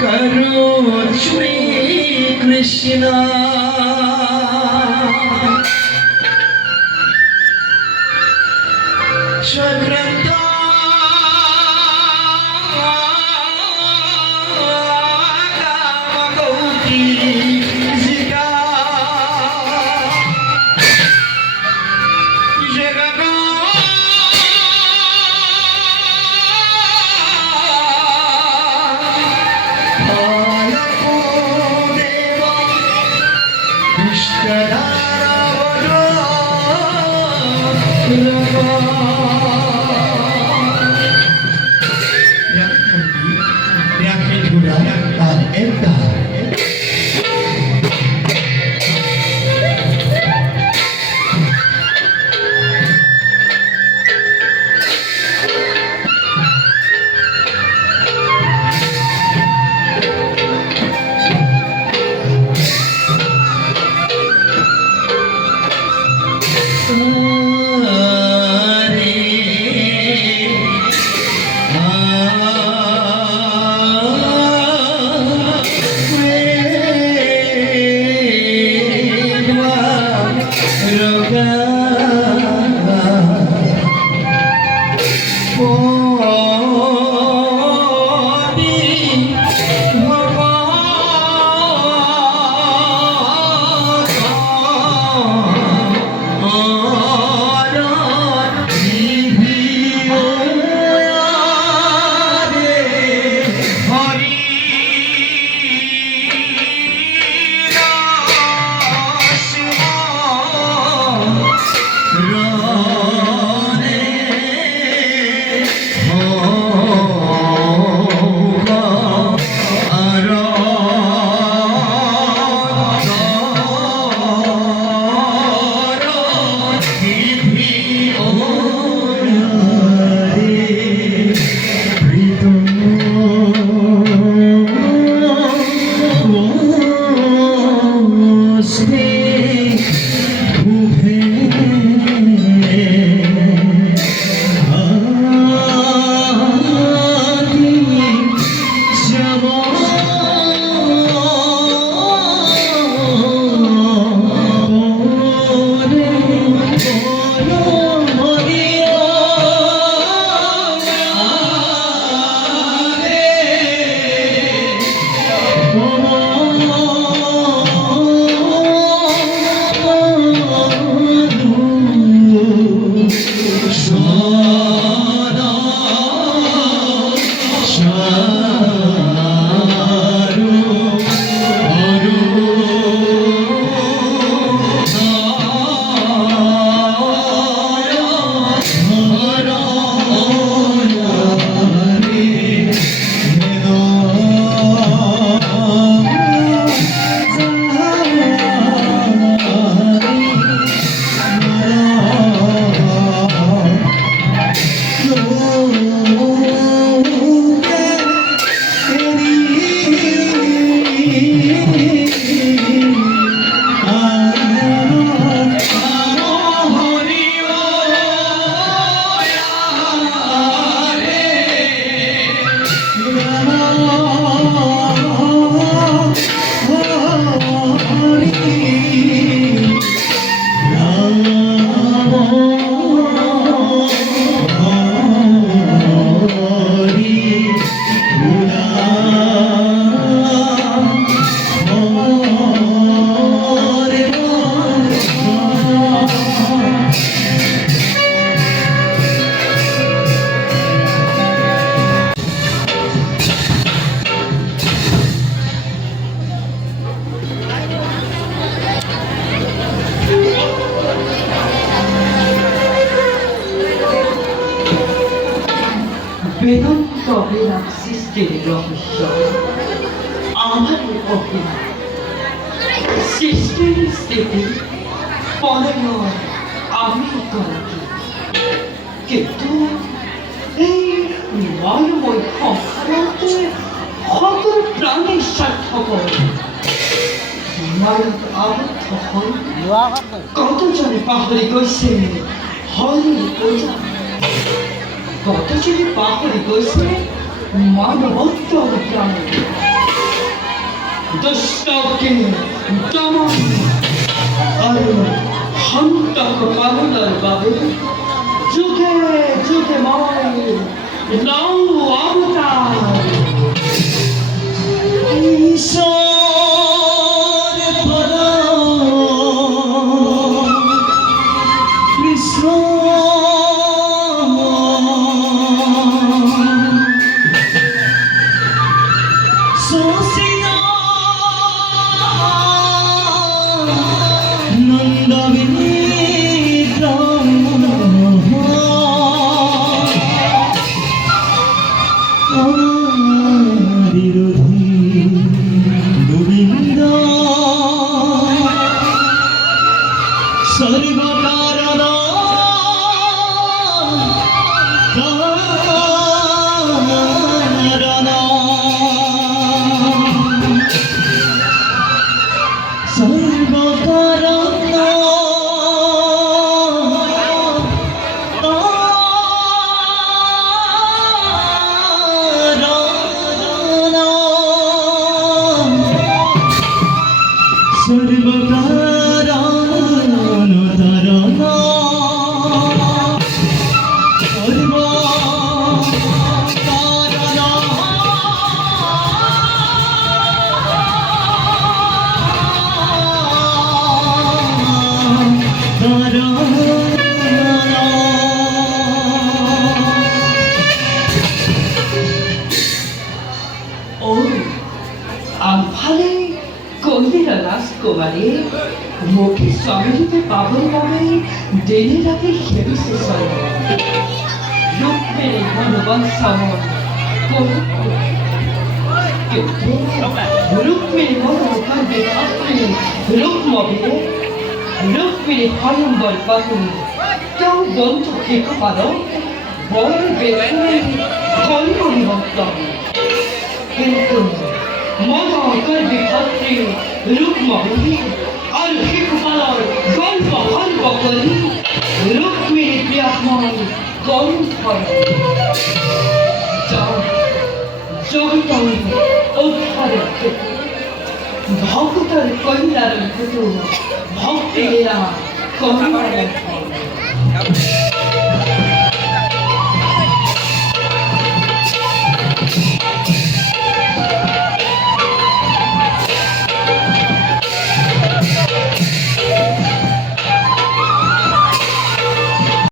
करो श्री कृष्ण स्वग्रंथा বেদান্ত অভিলাপ সৃষ্টির রহস্য আমার অভিলাপ সৃষ্টির স্থিতি পরে নয় আমি করি, কিন্তু এই ময়ময় সংসারতে সকল প্রাণীর স্বার্থপর মায়াত আবদ্ধ হৈ কতজনে পাহৰি গৈছে হরি পূজা কত যদি পাহাড়ি গৈছে মানবত্ব জ্ঞান দুষ্টকে দমন আৰু সন্তক পালনৰ বাবে যুগে যুগে মই লওঁ অৱতাৰ ঈশ্বর পরম কৃষ্ণ সুশীল নন্দ বিক্রম বিরোধী গোবিন্দ সর্বকারণ কারণ সর্বকারণ সর্বকারণ তারণ আমফালে কন্দিরা রাজকুমারী মুখে স্বামীরূপে পাগল বাবে দিনে রাতে খেলিছে চল রূপ মেরে ভগবান সমন কিন্তু রূপ মেরে ভগবান বেখাত্রে রূপ মবে রূপ মেরে ভয়ম্বর পাখি কেউ বন্ধু খেকো পালো বড় বেখানে কলমনি ভক্তম কিন্তু মজা করবে খাত্রে রূপমহী আর শিশুপালার গল্প গল্প করি রুক্মিণী প্রিয়াময় গল্প জগতম উদ্ধারের ক্ষেত্রে ভক্তের কন্যার ক্ষেত্র ভক্তেরা কন্যার